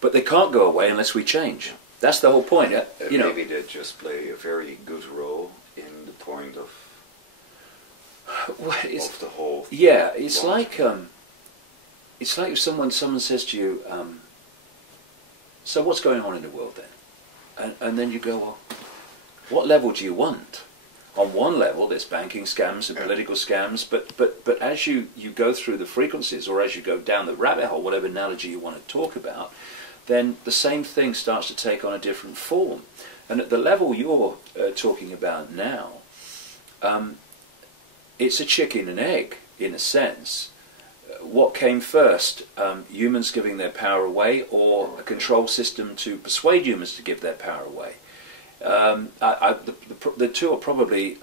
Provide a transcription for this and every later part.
but they can't go away unless we change. That's the whole point. You know, maybe they just play a very good role in the point of the whole. Yeah, it's like if someone says to you, so what's going on in the world then? And then you go, well, what level do you want? On one level, there's banking scams and political scams, but as you go through the frequencies, or as you go down the rabbit hole, whatever analogy you want to talk about, then the same thing starts to take on a different form. And at the level you're talking about now, it's a chicken and egg, in a sense. What came first, humans giving their power away, or a control system to persuade humans to give their power away? The two are probably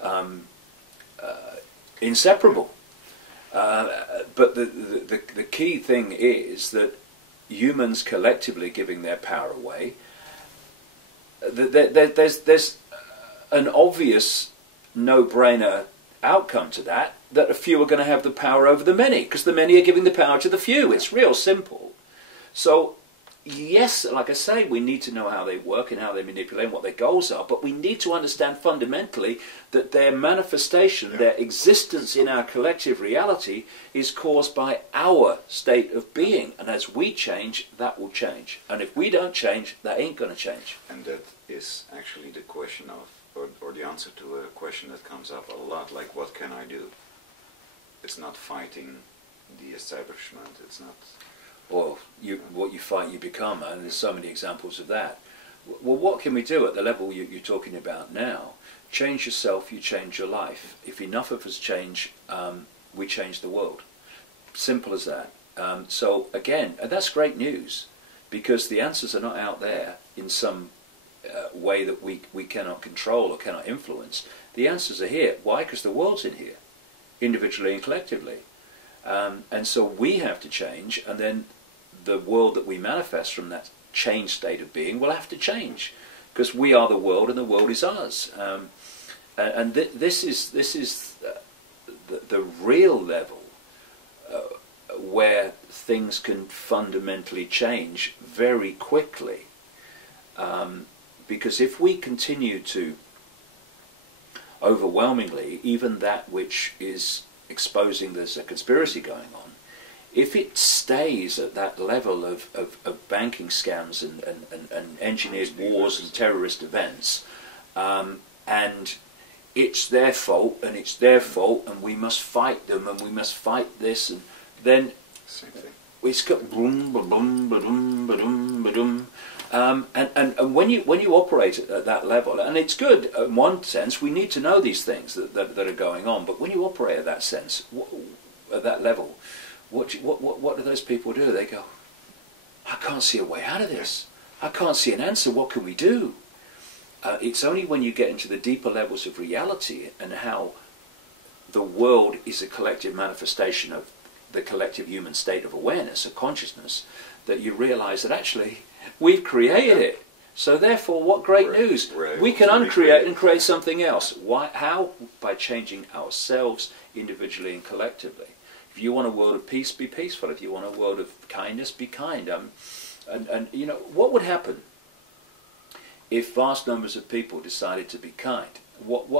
inseparable. But the key thing is that humans collectively giving their power away, there's an obvious no-brainer outcome to that, that a few are going to have the power over the many, because the many are giving the power to the few. It's real simple. So yes, like I say, we need to know how they work and how they manipulate and what their goals are, but we need to understand fundamentally that their manifestation, their existence in our collective reality is caused by our state of being. And as we change, that will change. And if we don't change, that ain't going to change. And that is actually the question of, or the answer to a question that comes up a lot, like, what can I do? It's not fighting the establishment, it's not... Or what you fight, you become, and there's so many examples of that. Well, what can we do at the level you're talking about now? Change yourself, you change your life. If enough of us change, we change the world. Simple as that. So again, and that's great news, because the answers are not out there in some way that we cannot control or cannot influence. The answers are here. Why? Because the world's in here, individually and collectively. And so we have to change, and then the world that we manifest from that changed state of being will have to change, because we are the world and the world is us. This is the real level where things can fundamentally change very quickly. Because if we continue to overwhelmingly, even that which is exposing there's a conspiracy going on, if it stays at that level of banking scams and engineered wars and terrorist events, and it's their fault and it's their fault and we must fight them and we must fight this, and then same thing. It's got boom, ba-dum, ba-dum, ba-dum, ba-dum. And when you operate at that level, and it's good in one sense, we need to know these things that are going on, but when you operate at that sense, at that level, what do those people do? They go, I can't see a way out of this. I can't see an answer. What can we do? It's only when you get into the deeper levels of reality and how the world is a collective manifestation of the collective human state of awareness, of consciousness, that you realize that actually we've created it. So therefore, what great news. We can uncreate and create something else. Why? How? By changing ourselves individually and collectively. If you want a world of peace, be peaceful. If you want a world of kindness, be kind. And you know, what would happen if vast numbers of people decided to be kind? What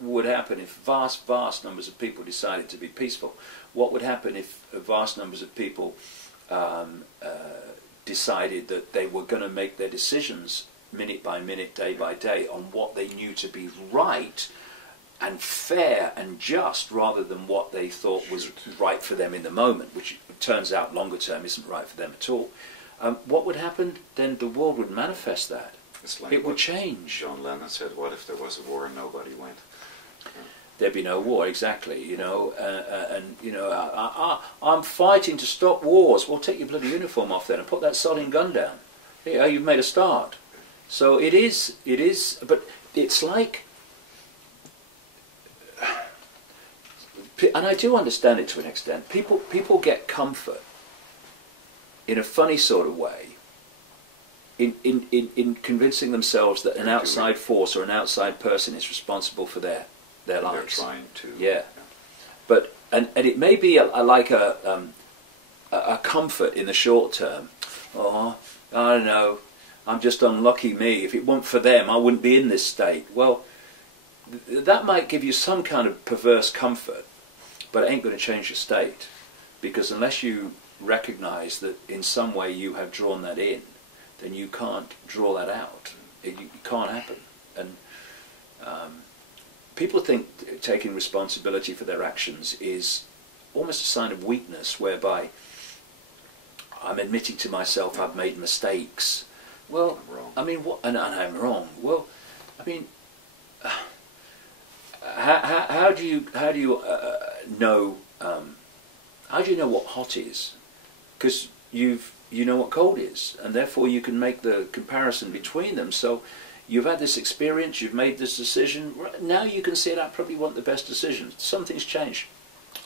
would happen if vast numbers of people decided to be peaceful? What would happen if vast numbers of people decided that they were going to make their decisions minute by minute, day by day, on what they knew to be right and fair and just, rather than what they thought was right for them in the moment, which turns out longer term isn't right for them at all? What would happen? Then the world would manifest that. Like it would change. John Lennon said, what if there was a war and nobody went? There'd be no war, exactly, you know, and, you know, I'm fighting to stop wars. Well, take your bloody uniform off then and put that sodding gun down. Yeah, you've made a start. So it is, but it's like, and I do understand it to an extent, people get comfort in a funny sort of way in convincing themselves that an outside force or an outside person is responsible for their lives. They're trying to. Yeah. But and it may be like a comfort in the short term. oh, I don't know, I'm just unlucky me. If it weren't for them, I wouldn't be in this state. Well, that might give you some kind of perverse comfort, but it ain't going to change your state, because unless you recognize that in some way you have drawn that in, then you can't draw that out. It can't happen. And people think taking responsibility for their actions is almost a sign of weakness, whereby I'm admitting to myself I've made mistakes. Well, I mean, what? And I'm wrong. Well, I mean, how do you know? How do you know what hot is? Because you know what cold is, and therefore you can make the comparison between them. So you've had this experience, you've made this decision. Now you can see that probably wasn't the best decision. Something's changed,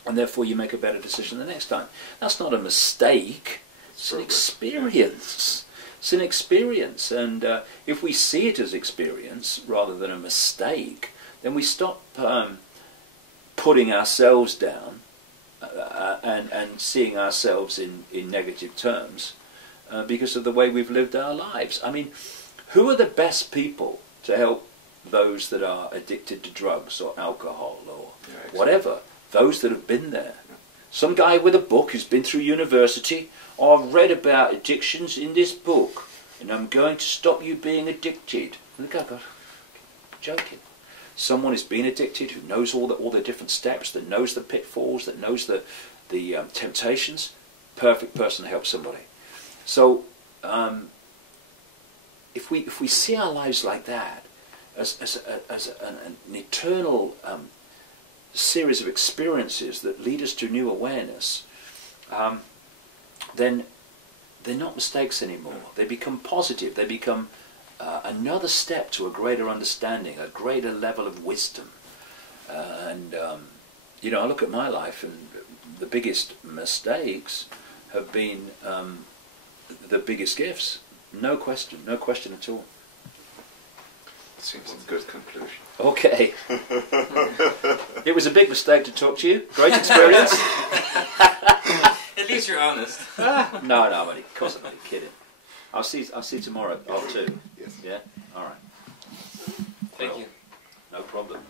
and therefore you make a better decision the next time. That's not a mistake. It's an experience. It's an experience, and if we see it as experience rather than a mistake, then we stop putting ourselves down and seeing ourselves in negative terms because of the way we've lived our lives. I mean, who are the best people to help those that are addicted to drugs or alcohol or whatever? Those that have been there. Some guy with a book who's been through university. I've read about addictions in this book, and I'm going to stop you being addicted. And the guy goes, joking. Someone who's been addicted, who knows all the different steps, that knows the pitfalls, that knows the temptations, perfect person to help somebody. So if we see our lives like that, as an eternal series of experiences that lead us to new awareness, then they're not mistakes anymore. They become positive. They become another step to a greater understanding, a greater level of wisdom. You know, I look at my life, and the biggest mistakes have been the biggest gifts. No question at all. It seems a good conclusion. Okay. It was a big mistake to talk to you. Great experience. At least you're honest. No, buddy. Of course I'm only kidding. I'll see you tomorrow at 2:30. Yes. Yeah? All right. Thank you. No problem.